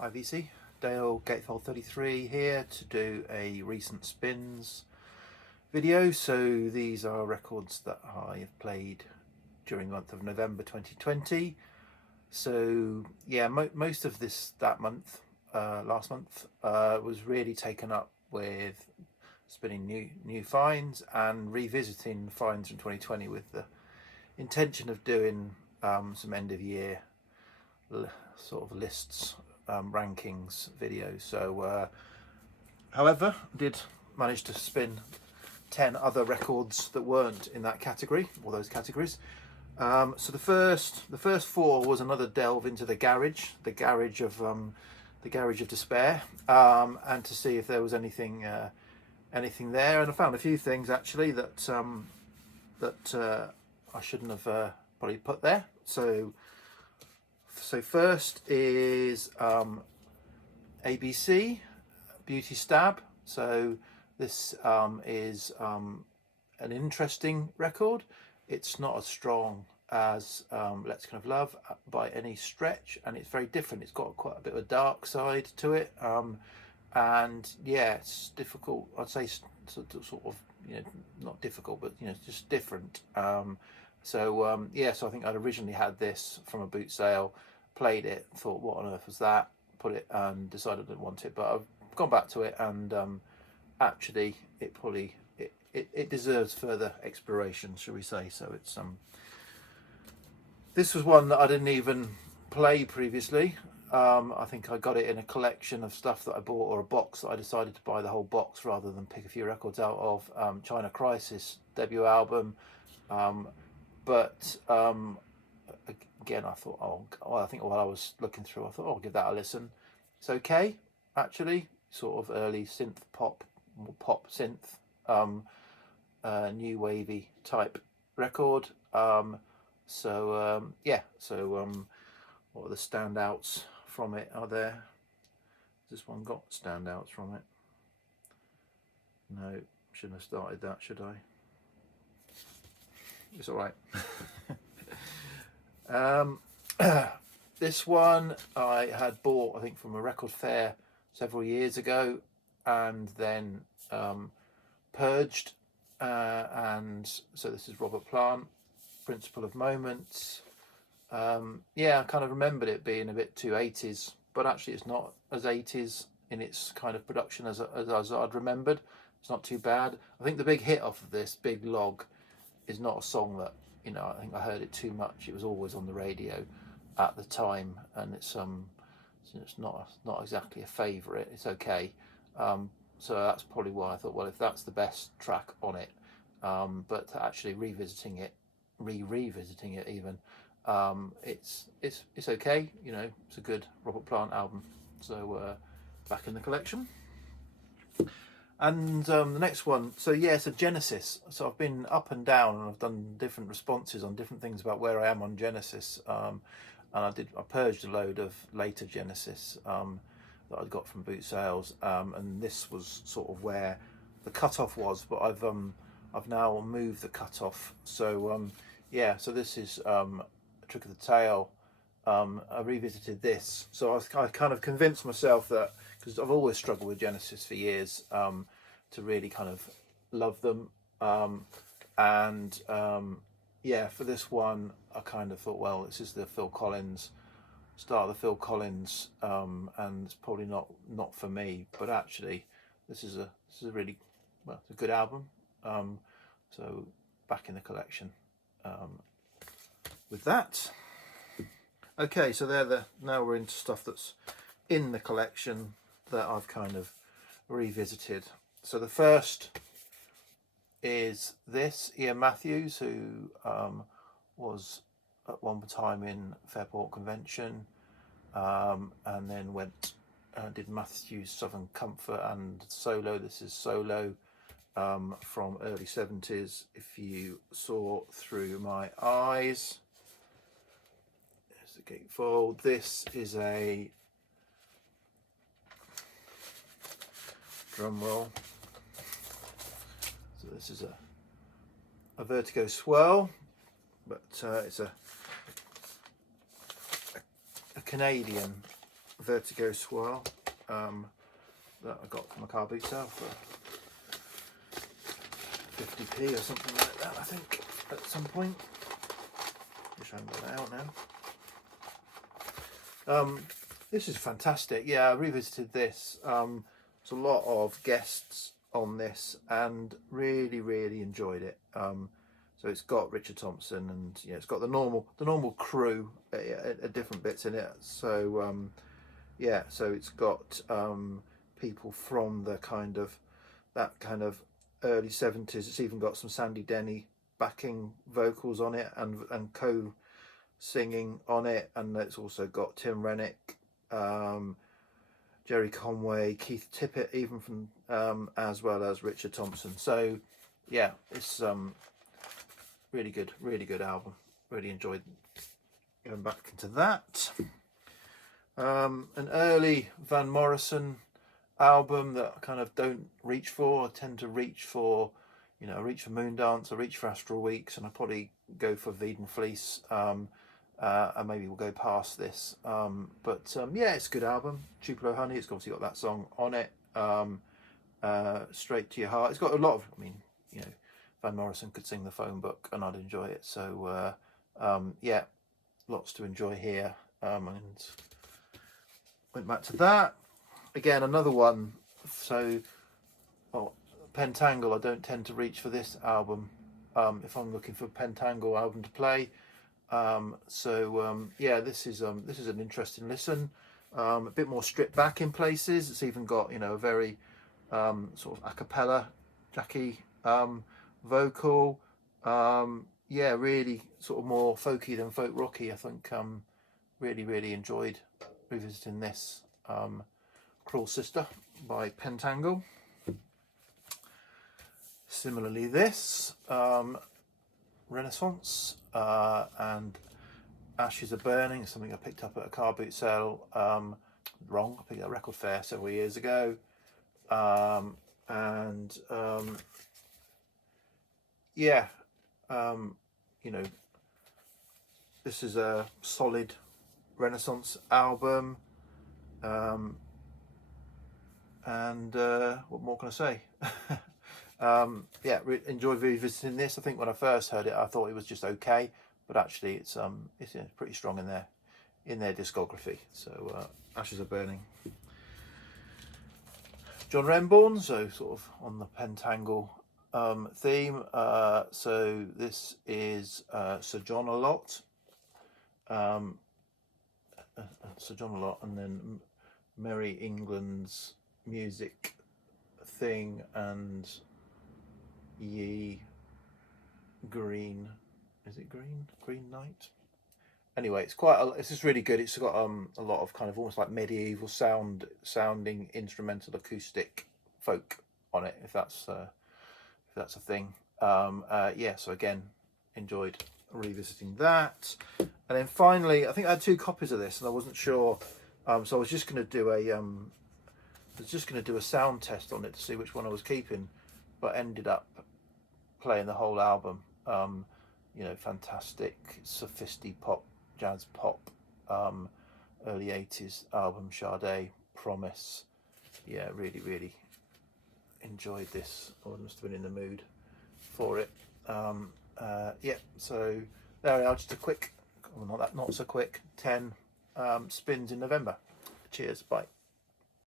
IVC, Dale Gatefold 33 here to do a recent spins video. So these are records that I have played during the month of November 2020. So yeah, most of that month, last month, was really taken up with spinning new finds and revisiting finds from 2020 with the intention of doing some end of year sort of lists, rankings videos. So however, did manage to spin 10 other records that weren't in that category or those categories. So the first 4 was another delve into the garage of despair, and to see if there was anything there, and I found a few things actually that I shouldn't have probably put there. So first is ABC Beauty Stab. So this is an interesting record. It's not as strong as Let's Kind of Love by any stretch, and it's very different. It's got quite a bit of a dark side to it, and yeah, it's difficult. I'd say sort of, not difficult, but just different. So I think I'd originally had this from a boot sale, played it, thought what on earth was that, put it and decided I didn't want it, but I've gone back to it, and actually it deserves further exploration, shall we say. So it's this was one that I didn't even play previously. I think I got it in a collection of stuff that I bought, or a box that I decided to buy the whole box rather than pick a few records out of. China Crisis debut album, but again I thought, I think while I was looking through, I thought, I'll give that a listen. It's okay, actually, sort of early synth pop synth, new wavy type record. So what are the standouts from it? Are there? Has this one got standouts from it? No, shouldn't have started that, should I? It's all right. This one I had bought, I think, from a record fair several years ago, and then purged, and so this is Robert Plant, Principle of Moments. I kind of remembered it being a bit too 80s, but actually it's not as 80s in its kind of production as I'd remembered. It's not too bad. I think the big hit off of this, Big Log, is not a song that, I think I heard it too much. It was always on the radio at the time, and it's not exactly a favourite. It's okay. So that's probably why I thought, well, if that's the best track on it, but actually revisiting it even, it's okay. It's a good Robert Plant album. So back in the collection. And the next one, so yeah, it's a Genesis. So I've been up and down, and I've done different responses on different things about where I am on Genesis. And I purged a load of later Genesis that I'd got from boot sales, and this was sort of where the cutoff was, but I've now moved the cutoff. So so this is A Trick of the Tail. I revisited this, so I kind of convinced myself that, because I've always struggled with Genesis for years, to really kind of love them, for this one I kind of thought, well, this is the start of the Phil Collins, and it's probably not for me, but actually this is a really, well, it's a good album. So back in the collection with that. Okay, so now we're into stuff that's in the collection that I've kind of revisited. So the first is this, Ian Matthews, who was at one time in Fairport Convention, and then did Matthews Southern Comfort and solo. This is solo from early 70s. If you saw Through My Eyes. There's the gatefold. This is a drum roll. So this is a Vertigo Swirl, but it's a Canadian Vertigo swirl that I got from a car boot sale for 50p or something like that, I think, at some point. Wish I hadn't got that out now. This is fantastic. Yeah, I revisited this. There's a lot of guests on this and really enjoyed it. So it's got Richard Thompson, and yeah, it's got the normal crew at different bits in it. So yeah, so it's got people from the kind of early 70s. It's even got some Sandy Denny backing vocals on it and co-singing on it, and it's also got Tim Rennick, Jerry Conway, Keith Tippett, even from as well as Richard Thompson. So yeah, it's really good album. Really enjoyed going back into that. An early Van Morrison album that I kind of don't reach for. I tend to reach for, you know, I reach for Moondance, I reach for Astral Weeks, and I probably go for Veed Fleece. And maybe we'll go past this. But yeah, it's a good album. Tupelo Honey, it's obviously got that song on it. Straight to Your Heart. It's got a lot of, I mean, you know, Van Morrison could sing the phone book and I'd enjoy it. So yeah, lots to enjoy here. And went back to that. Again, another one. So, Pentangle, I don't tend to reach for this album if I'm looking for a Pentangle album to play. Yeah, this is an interesting listen. A bit more stripped back in places. It's even got, you know, a very sort of a cappella Jackie vocal. Yeah, really sort of more folky than folk rocky. I think really enjoyed revisiting this. Cruel Sister by Pentangle. Similarly, this Renaissance and Ashes Are Burning, something I picked up at a car boot sale. Wrong, I picked it at a record fair several years ago. Yeah, you know, this is a solid Renaissance album. What more can I say? Yeah, enjoyed revisiting this. I think when I first heard it, I thought it was just okay, but actually it's pretty strong in their discography. So Ashes Are Burning. John Renborne, so sort of on the Pentangle theme. So this is Sir John a lot. Sir John a lot, and then Merry England's music thing, and Ye Green, is it Green Knight? Anyway, it's just really good. It's got a lot of kind of almost like medieval sounding instrumental acoustic folk on it, if that's a thing. Yeah, so again, enjoyed revisiting that. And then finally, I think I had 2 copies of this and I wasn't sure, so I was just going to do a sound test on it to see which one I was keeping, but ended up playing the whole album. You know, fantastic sophisti pop, jazz pop, early 80s album. Sade, Promise. Yeah, really enjoyed this. I must have been in the mood for it. Yeah, so there we are, just a quick, not so quick, 10 spins in November. Cheers, bye.